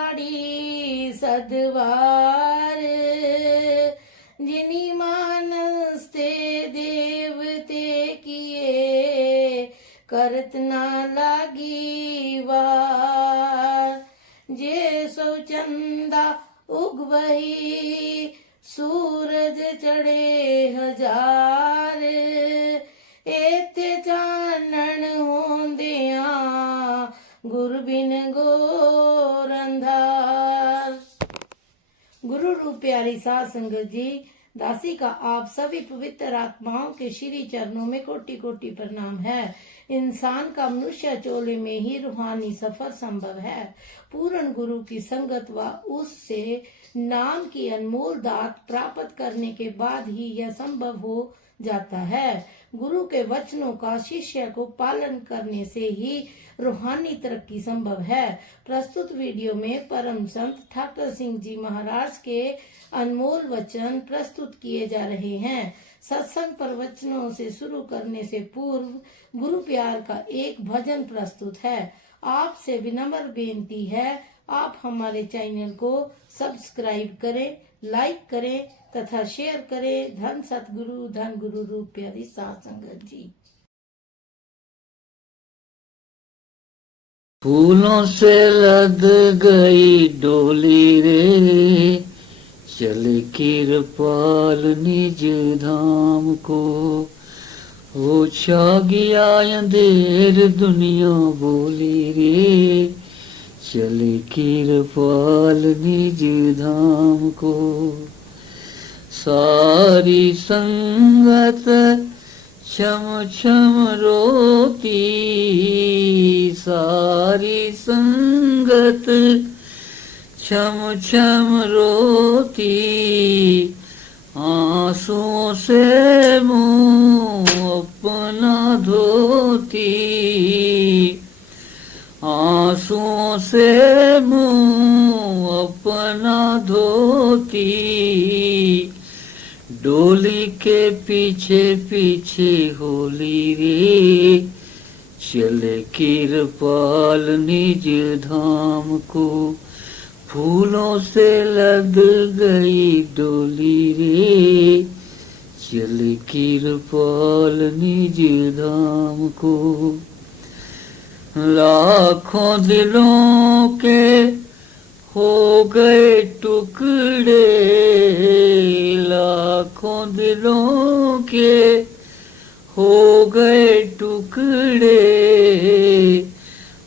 पाड़ी सदवार, जिनी मानस ते देवते किए, करत ना लागी वार। जे सो चंदा उगवही, सूरज चढ़े हजार, एते चानण होंदिया, गुरु बिन घोर अंधार। गुरु रूप प्यारी साध संगत जी, दासी का आप सभी पवित्र आत्माओं के श्री चरणों में कोटि कोटि प्रणाम है। इंसान का मनुष्य चोले में ही रूहानी सफर संभव है। पूर्ण गुरु की संगत व उससे नाम की अनमोल दात प्राप्त करने के बाद ही यह संभव हो जाता है। गुरु के वचनों का शिष्य को पालन करने से ही रूहानी तरक्की संभव है। प्रस्तुत वीडियो में परम संत ठाकर सिंह जी महाराज के अनमोल वचन प्रस्तुत किए जा रहे हैं। सत्संग पर वचनों से शुरू करने से पूर्व गुरु प्यार का एक भजन प्रस्तुत है। आपसे विनम्र बेनती है, आप हमारे चैनल को सब्सक्राइब करें, लाइक करें तथा शेयर करें। धन सतगुरु, धन गुरु रूप प्यारी साध संगत जी। फूलों से लद गई डोली रे, चल किरपाल निज धाम को। हो छा गया अंधेर दुनिया बोली रे, चल किरपाल निज धाम को। सारी संगत छम छम रोती, सारी संगत छम छम रोती, आंसुओं से मुंह अपना धोती, आंसुओं से मुंह अपना धोती। डोली के पीछे पीछे होली रे, चल किरपाल निज धाम को। फूलों से लद गई डोली रे, चल किरपाल निज धाम को। लाखों दिलों के हो गए टुकड़े, लाखों दिलों के हो गए टुकड़े।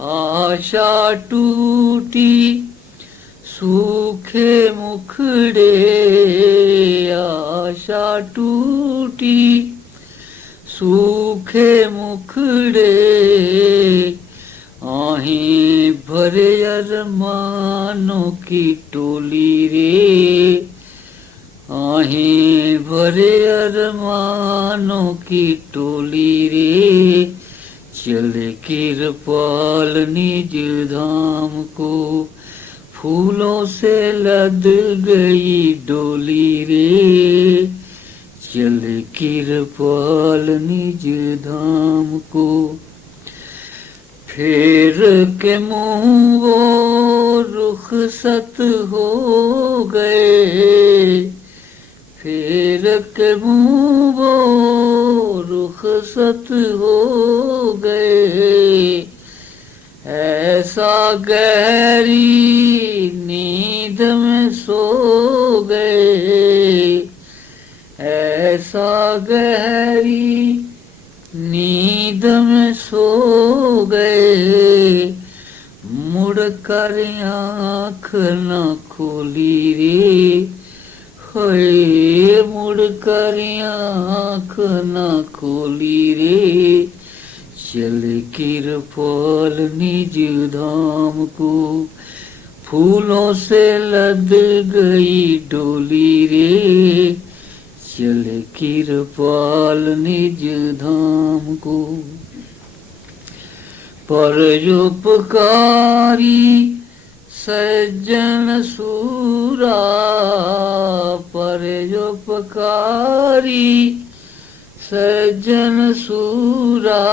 आशा टूटी सूखे मुखड़े, आशा टूटी सूखे मुखड़े। आहें भरे अरमानों की टोली रे, आहें भरे अरमानों की टोली रे, चल किरपाल निज धाम को। फूलों से लद गई डोली रे, चल किरपाल निज धाम को। फेर के मुँह वो रुखसत हो गए, फेर के मुँह वो रुखसत हो गए। ऐसा गहरी नींद में सो गए, ऐसा गहरी नींद में सो गए। मुड़ कर आँख न खोली रे, होए मुड़ कर आँख न खोली रे, चल किरपाल निज धाम को। फूलों से लद गई डोली रे, चल किरपाल निज धाम को। परोपकारी सज्जन सूरा, परोपकारी सज्जन सूरा।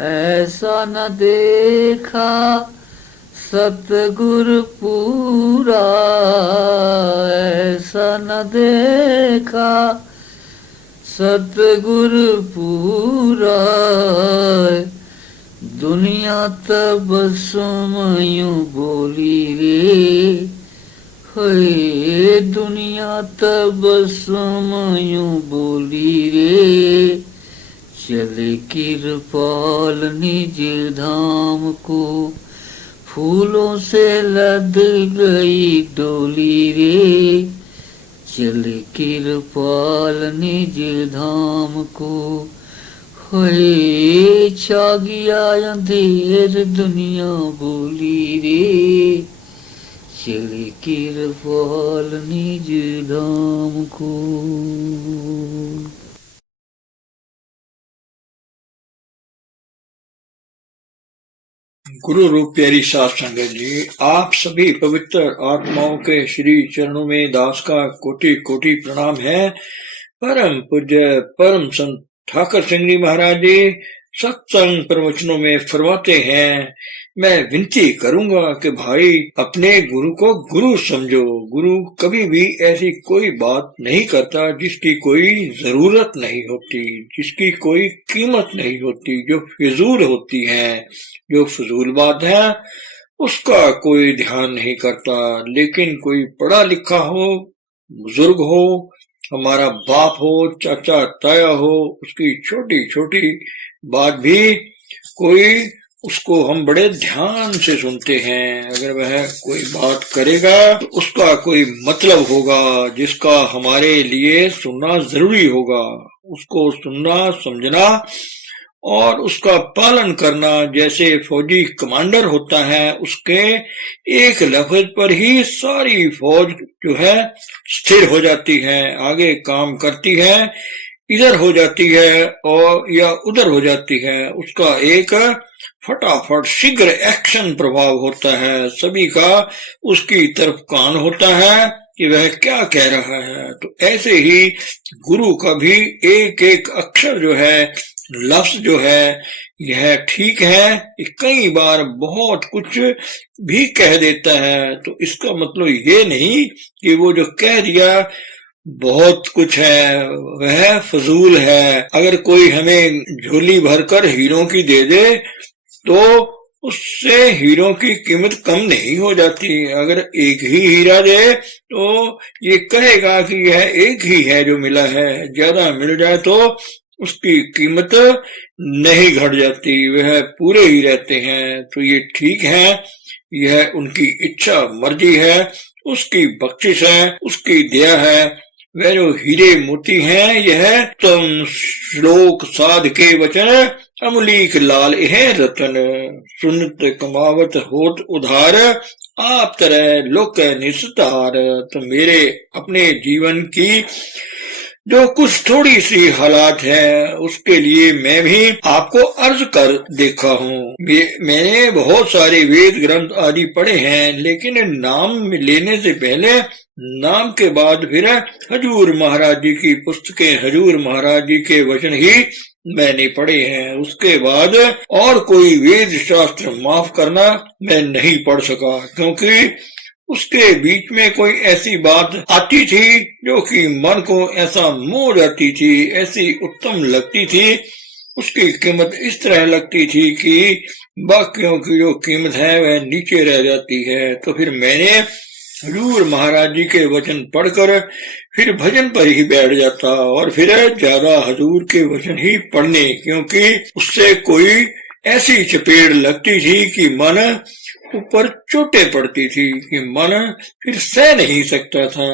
ऐसा न देखा सतगुरु पूरा ऐसा न देखा, सतगुरु पूरा दुनिया तब सुमयूं बोली रे, हे दुनिया तब सुमयूं बोली रे। चले किरपाल निज धाम को, फूलों से लद गई डोली रे। चले किरपाल निज धाम को, होए छा गया अंधेर दुनिया बोली रे। चले किरपाल निज धाम को। गुरु रूप प्यारी साध संगत जी, आप सभी पवित्र आत्माओं के श्री चरणों में दास का कोटि कोटि प्रणाम है। परम पूज्य परम संत ठाकर सिंह जी महाराज जी सत्संग प्रवचनों में फरमाते हैं, मैं विनती करूंगा कि भाई अपने गुरु को गुरु समझो। गुरु कभी भी ऐसी कोई बात नहीं करता जिसकी कोई जरूरत नहीं होती, जिसकी कोई कीमत नहीं होती, जो फिजूल होती है, जो फजूल बात है उसका कोई ध्यान नहीं करता। लेकिन कोई पढ़ा लिखा हो, बुजुर्ग हो, हमारा बाप हो, चाचा ताया हो, उसकी छोटी छोटी बात भी कोई उसको हम बड़े ध्यान से सुनते हैं। अगर वह कोई बात करेगा तो उसका कोई मतलब होगा जिसका हमारे लिए सुनना जरूरी होगा। उसको सुनना, समझना और उसका पालन करना। जैसे फौजी कमांडर होता है, उसके एक लफ्ज पर ही सारी फौज जो है स्थिर हो जाती है, आगे काम करती है, इधर हो जाती है और या उधर हो जाती है। उसका एक फटाफट शीघ्र एक्शन प्रभाव होता है, सभी का उसकी तरफ कान होता है कि वह क्या कह रहा है। तो ऐसे ही गुरु का भी एक एक अक्षर जो है, लफ्ज जो है, यह ठीक है कि कई बार बहुत कुछ भी कह देता है। तो इसका मतलब ये नहीं कि वो जो कह दिया बहुत कुछ है वह फजूल है। अगर कोई हमें झोली भरकर हीरों की दे दे तो उससे हीरों की कीमत कम नहीं हो जाती। अगर एक ही हीरा दे तो ये कहेगा कि यह एक ही है जो मिला है, ज्यादा मिल जाए तो उसकी कीमत नहीं घट जाती, वह पूरे ही रहते हैं। तो ये ठीक है, यह उनकी इच्छा मर्जी है, उसकी बख्शिश है, उसकी दया है। वह जो हीरे मोती हैं, यह तुम श्लोक साध के वचन अमलीक लाल है रतन, सुनत कमावत होत उधार, आप तरह लोक निस्तार। तो मेरे अपने जीवन की जो कुछ थोड़ी सी हालात है उसके लिए मैं भी आपको अर्ज कर देखा हूँ। मैंने बहुत सारे वेद ग्रंथ आदि पढ़े हैं, लेकिन नाम लेने से पहले, नाम के बाद फिर हजूर महाराज जी की पुस्तकें, हजूर महाराज जी के वचन ही मैंने पढ़े हैं। उसके बाद और कोई वेद शास्त्र माफ करना मैं नहीं पढ़ सका, क्योंकि उसके बीच में कोई ऐसी बात आती थी जो कि मन को ऐसा मोह जाती थी, ऐसी उत्तम लगती थी, उसकी कीमत इस तरह लगती थी कि बाकियों की जो कीमत है वह नीचे रह जाती है। तो फिर मैंने हजूर महाराज जी के वचन पढ़कर फिर भजन पर ही बैठ जाता और फिर ज्यादा हजूर के वचन ही पढ़ने, क्योंकि उससे कोई ऐसी चपेट लगती थी कि मन ऊपर चोटें पड़ती थी, कि मन फिर सह नहीं सकता था।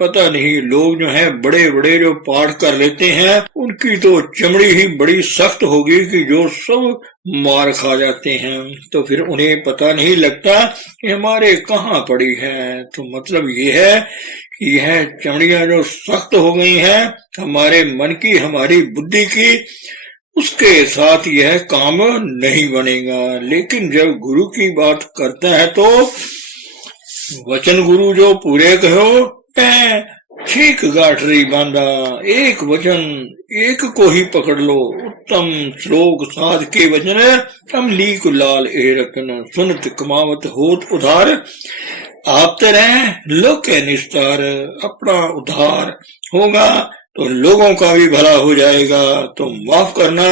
पता नहीं लोग जो हैं बड़े बड़े जो पाठ कर लेते हैं उनकी तो चमड़ी ही बड़ी सख्त होगी कि जो सब मार खा जाते हैं, तो फिर उन्हें पता नहीं लगता कि हमारे कहाँ पड़ी है। तो मतलब ये है कि यह चमड़ियां जो सख्त हो गई हैं हमारे मन की, हमारी बुद्धि की, उसके साथ यह काम नहीं बनेगा। लेकिन जब गुरु की बात करता है तो वचन गुरु जो पूरे कहो ठीक गाठरी बांधा, एक वचन एक को ही पकड़ लो, उत्तम श्लोक साध के वचन, अमली कुलाल ए रतन, सुनत कमावत होत उधार, आप तरह लोग के निस्तार, अपना उद्धार होगा तो लोगों का भी भला हो जाएगा। तो माफ करना,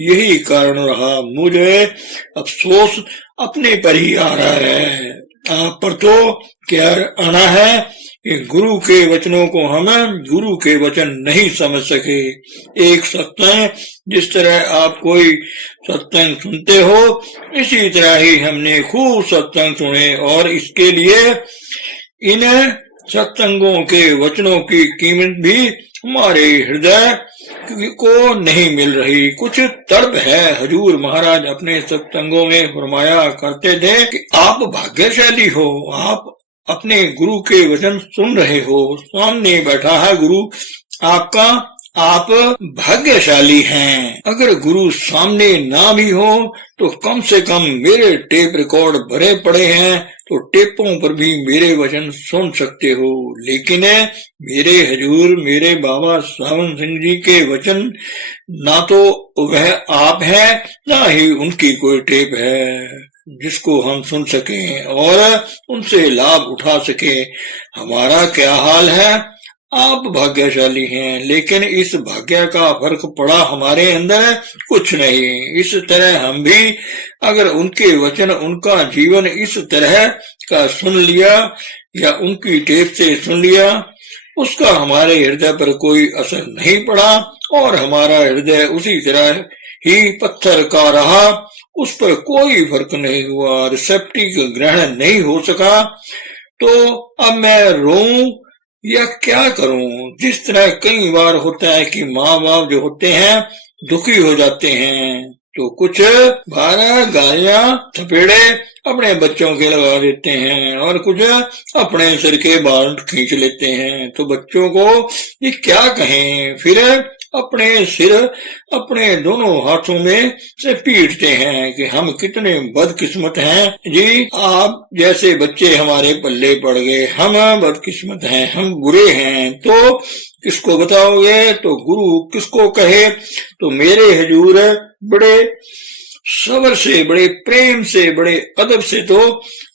यही कारण रहा, मुझे अफसोस अपने पर ही आ रहा है, आप पर तो क्या आना है कि गुरु के वचनों को हम गुरु के वचन नहीं समझ सके। एक सत्संग जिस तरह आप कोई सत्संग सुनते हो, इसी तरह ही हमने खूब सत्संग सुने और इसके लिए इन सत्संगों के वचनों की कीमत भी हमारे हृदय को नहीं मिल रही। कुछ तड़प है। हजूर महाराज अपने सत्संगों में फरमाया करते थे कि आप भाग्यशाली हो, आप अपने गुरु के वचन सुन रहे हो, सामने बैठा है गुरु आपका, आप भाग्यशाली हैं। अगर गुरु सामने ना भी हो तो कम से कम मेरे टेप रिकॉर्ड भरे पड़े हैं, तो टेपों पर भी मेरे वचन सुन सकते हो। लेकिन मेरे हजूर, मेरे बाबा सावन सिंह जी के वचन ना तो वह आप है, ना ही उनकी कोई टेप है जिसको हम सुन सकें और उनसे लाभ उठा सकें। हमारा क्या हाल है? आप भाग्यशाली हैं, लेकिन इस भाग्य का फर्क पड़ा हमारे अंदर कुछ नहीं। इस तरह हम भी अगर उनके वचन, उनका जीवन इस तरह का सुन लिया या उनकी टेप से सुन लिया, उसका हमारे हृदय पर कोई असर नहीं पड़ा और हमारा हृदय उसी तरह ही पत्थर का रहा, उस पर कोई फर्क नहीं हुआ, रिसेप्टिव ग्रहण नहीं हो सका। तो अब मैं रोऊं या क्या करूं? जिस तरह कई बार होता है कि माँ बाप जो होते हैं दुखी हो जाते हैं, तो कुछ भारा गालियां थपेड़े अपने बच्चों के लगा देते हैं और कुछ अपने सिर के बाल खींच लेते हैं। तो बच्चों को ये क्या कहें, फिर अपने सिर अपने दोनों हाथों में से पीटते हैं कि हम कितने बदकिस्मत हैं जी, आप जैसे बच्चे हमारे पल्ले पड़ गए, हम बदकिस्मत हैं, हम बुरे हैं। तो किसको बताओगे? तो गुरु किसको कहे? तो मेरे हजूर बड़े सब्र से, बड़े प्रेम से, बड़े अदब से तो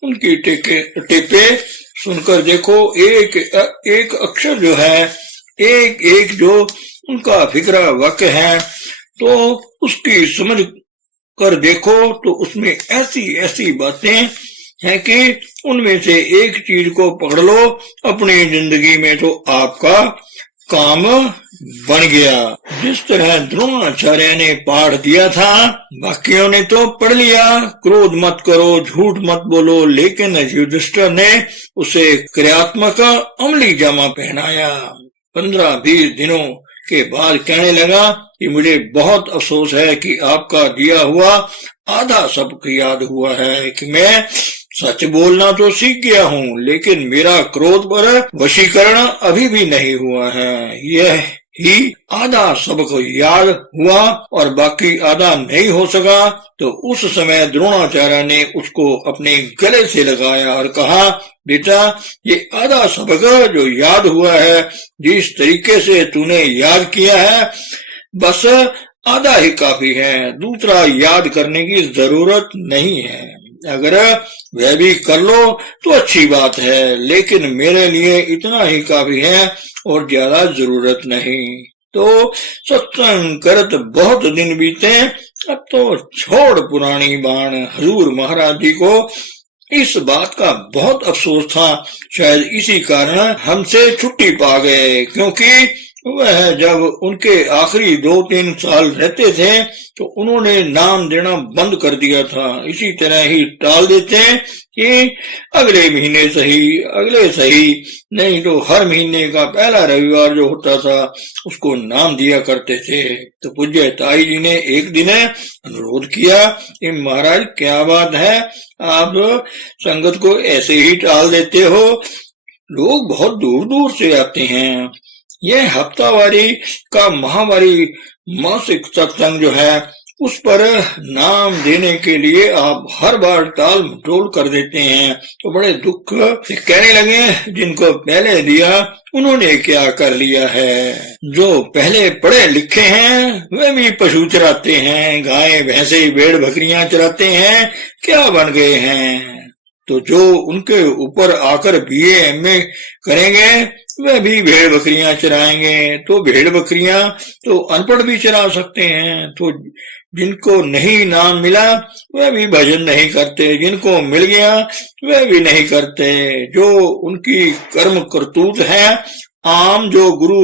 उनकी टेपे सुनकर देखो, एक एक अक्षर जो है, एक एक जो उनका फिक्रा वाक्य है, तो उसकी समझ कर देखो तो उसमें ऐसी ऐसी बातें हैं कि उनमें से एक चीज को पकड़ लो अपनी जिंदगी में तो आपका काम बन गया। जिस तरह द्रोणाचार्य ने पाठ दिया था, बाकियों ने तो पढ़ लिया, क्रोध मत करो, झूठ मत बोलो, लेकिन युधिष्ठिर ने उसे क्रियात्मक अमली जामा पहनाया। 15-20 दिनों के बाद कहने लगा कि मुझे बहुत अफसोस है कि आपका दिया हुआ आधा सबक याद हुआ है, कि मैं सच बोलना तो सीख गया हूँ, लेकिन मेरा क्रोध पर वशीकरण अभी भी नहीं हुआ है। यह ही आधा सबक याद हुआ और बाकी आधा नहीं हो सका। तो उस समय द्रोणाचार्य ने उसको अपने गले से लगाया और कहा, बेटा, ये आधा सबक जो याद हुआ है, जिस तरीके से तूने याद किया है, बस आधा ही काफी है, दूसरा याद करने की जरूरत नहीं है। अगर वह भी कर लो तो अच्छी बात है, लेकिन मेरे लिए इतना ही काफी है और ज्यादा जरूरत नहीं। तो सत्संग करत बहुत दिन बीते, अब तो छोड़ पुरानी बाण। हजूर महाराज जी को इस बात का बहुत अफसोस था, शायद इसी कारण हमसे छुट्टी पा गए, क्योंकि वह जब उनके आखिरी 2-3 साल रहते थे तो उन्होंने नाम देना बंद कर दिया था। इसी तरह ही टाल देते कि अगले महीने सही, अगले सही, नहीं तो हर महीने का पहला रविवार जो होता था उसको नाम दिया करते थे। तो पूज्य ताई जी ने एक दिन अनुरोध किया कि महाराज क्या बात है, आप संगत को ऐसे ही टाल देते हो, लोग बहुत दूर दूर से आते हैं। यह हफ्तावारी का माहवारी मासिक सत्संग जो है उस पर नाम देने के लिए आप हर बार टाल मटोल कर देते हैं। तो बड़े दुख से कहने लगे, जिनको पहले दिया उन्होंने क्या कर लिया है। जो पहले पढ़े लिखे हैं वे भी पशु चराते हैं, गाय भैंसे भेड़ बकरियां चराते हैं, क्या बन गए हैं। तो जो उनके ऊपर आकर बीए एमए करेंगे वे भी भेड़ बकरियां चराएंगे। तो भेड़ बकरियां तो अनपढ़ भी चरा सकते हैं। तो जिनको नहीं नाम मिला वे भी भजन नहीं करते, जिनको मिल गया वे भी नहीं करते। जो उनकी कर्म करतूत है आम, जो गुरु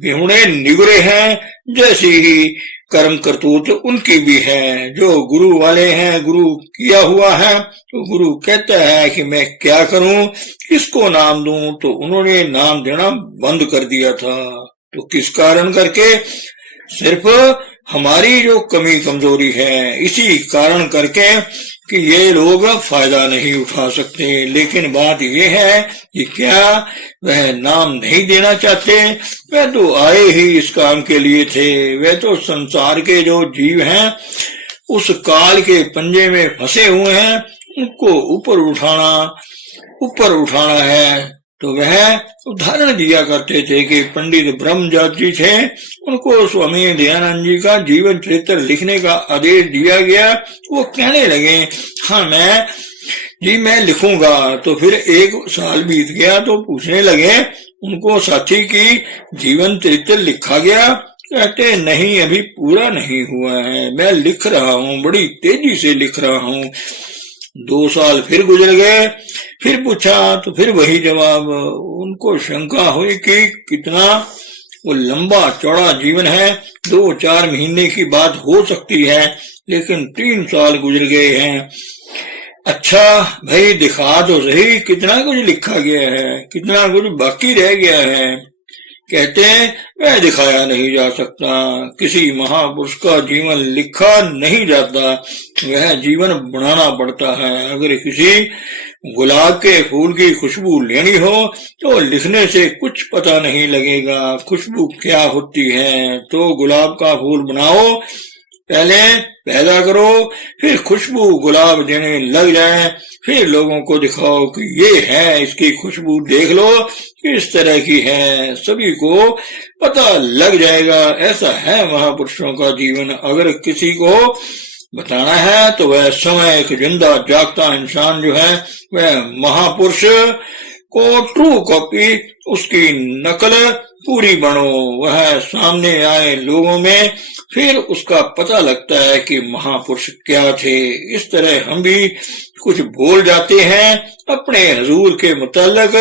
बिहुने निगुरे हैं, जैसी ही कर्म करतूत उनकी भी है। जो गुरु वाले हैं, गुरु किया हुआ है, तो गुरु कहता है कि मैं क्या करूं, किसको नाम दूं, तो उन्होंने नाम देना बंद कर दिया था। तो किस कारण करके, सिर्फ हमारी जो कमी कमजोरी है इसी कारण करके कि ये लोग फायदा नहीं उठा सकते। लेकिन बात ये है कि क्या वह नाम नहीं देना चाहते, वह तो आए ही इस काम के लिए थे। वह तो संसार के जो जीव हैं उस काल के पंजे में फंसे हुए हैं, उनको ऊपर उठाना है। तो वह उदाहरण दिया करते थे कि पंडित ब्रह्मजात जी थे, उनको स्वामी दयानंद जी का जीवन चरित्र लिखने का आदेश दिया गया। वो कहने लगे हाँ मैं लिखूंगा। तो फिर 1 साल बीत गया तो पूछने लगे उनको साथी की जीवन चरित्र लिखा गया। कहते नहीं, अभी पूरा नहीं हुआ है, मैं लिख रहा हूँ, बड़ी तेजी से लिख रहा हूँ। 2 साल फिर गुजर गए, फिर पूछा तो फिर वही जवाब। उनको शंका हुई कि कितना वो लंबा चौड़ा जीवन है, 2-4 महीने की बात हो सकती है, लेकिन 3 साल गुजर गए हैं। अच्छा भाई दिखा तो सही कितना कुछ लिखा गया है, कितना कुछ बाकी रह गया है। कहते हैं वह दिखाया नहीं जा सकता। किसी महापुरुष का जीवन लिखा नहीं जाता, वह जीवन बनाना पड़ता है। अगर किसी गुलाब के फूल की खुशबू लेनी हो तो लिखने से कुछ पता नहीं लगेगा खुशबू क्या होती है। तो गुलाब का फूल बनाओ, पहले पैदा करो, फिर खुशबू गुलाब देने लग जाए, फिर लोगों को दिखाओ कि ये है, इसकी खुशबू देख लो किस तरह की है, सभी को पता लग जाएगा। ऐसा है महापुरुषों का जीवन। अगर किसी को बताना है तो वह समय एक जिंदा जागता इंसान जो है वह महापुरुष को ट्रू कॉपी, उसकी नकल पूरी बनो। वह सामने आए लोगों में, फिर उसका पता लगता है कि महापुरुष क्या थे। इस तरह हम भी कुछ बोल जाते हैं अपने हजूर के मुताल्लिक,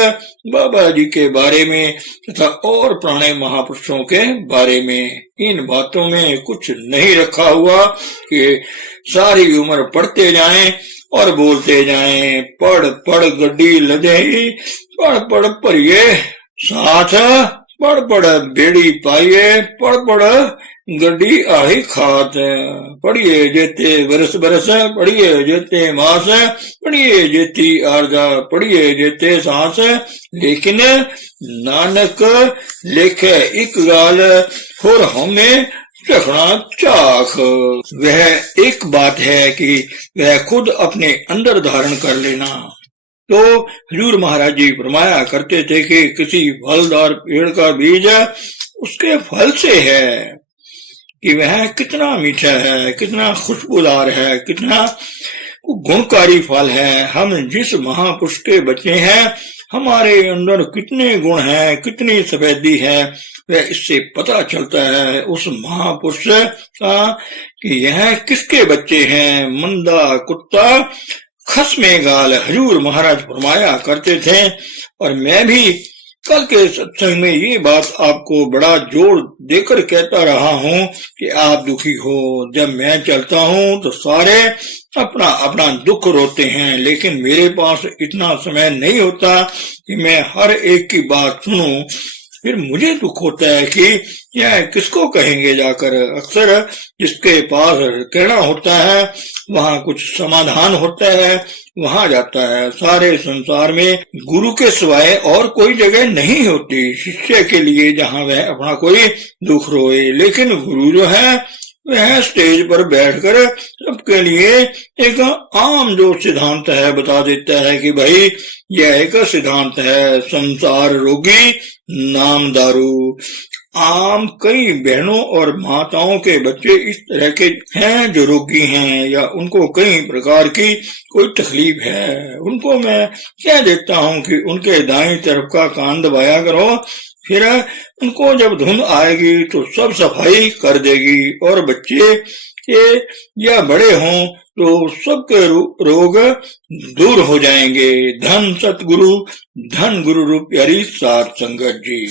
बाबा जी के बारे में तथा और पुराने महापुरुषों के बारे में। इन बातों में कुछ नहीं रखा हुआ कि सारी उम्र पढ़ते जाएं और बोलते जाएं, पढ़ गड्डी लदे, पढ़ भरिए साथ, पढ़ बेड़ी पाइए, पढ़ गड्डी आही खात। पढ़िए जेते बरस पढ़िए जेते मास, पढ़िए जेती आरजा, पढ़िए जेते सांस। लेकिन नानक लेखे एक गाल होर हमें चखना चाख। वह एक बात है कि वह खुद अपने अंदर धारण कर लेना। तो हजूर महाराज जी फरमाया करते थे कि किसी फलदार पेड़ का बीज उसके फल से है कि वह कितना मीठा है, कितना खुशबूदार है, कितना गुणकारी फल है। हम जिस महापुरुष के बच्चे हैं, हमारे अंदर कितने गुण हैं, कितनी सफेदी है, वह इससे पता चलता है उस महापुरुष का कि यह किसके बच्चे हैं। मंदा कुत्ता खसमे गाल, हजूर महाराज फरमाया करते थे। और मैं भी कल के सत्संग में ये बात आपको बड़ा जोर देकर कहता रहा हूँ कि आप दुखी हो। जब मैं चलता हूँ तो सारे अपना अपना दुख रोते हैं, लेकिन मेरे पास इतना समय नहीं होता कि मैं हर एक की बात सुनूं। फिर मुझे दुख होता है कि यह किसको कहेंगे जाकर। अक्सर जिसके पास कहना होता है वहाँ कुछ समाधान होता है, वहाँ जाता है। सारे संसार में गुरु के सिवाय और कोई जगह नहीं होती शिष्य के लिए जहाँ वह अपना कोई दुख रोए। लेकिन गुरु जो है वह स्टेज पर बैठकर सबके लिए एक आम जो सिद्धांत है बता देता है कि भाई यह एक सिद्धांत है, संसार रोगी नाम दारू। आम कई बहनों और माताओं के बच्चे इस तरह के हैं जो रोगी हैं या उनको कई प्रकार की कोई तकलीफ है। उनको मैं कह देता हूँ कि उनके दाईं तरफ का कान दबाया करो, फिर उनको जब धुन आएगी तो सब सफाई कर देगी, और बच्चे के या बड़े हों तो सबके रोग दूर हो जाएंगे। धन सतगुरु, धन गुरु रूप प्यारी सात संगत जी।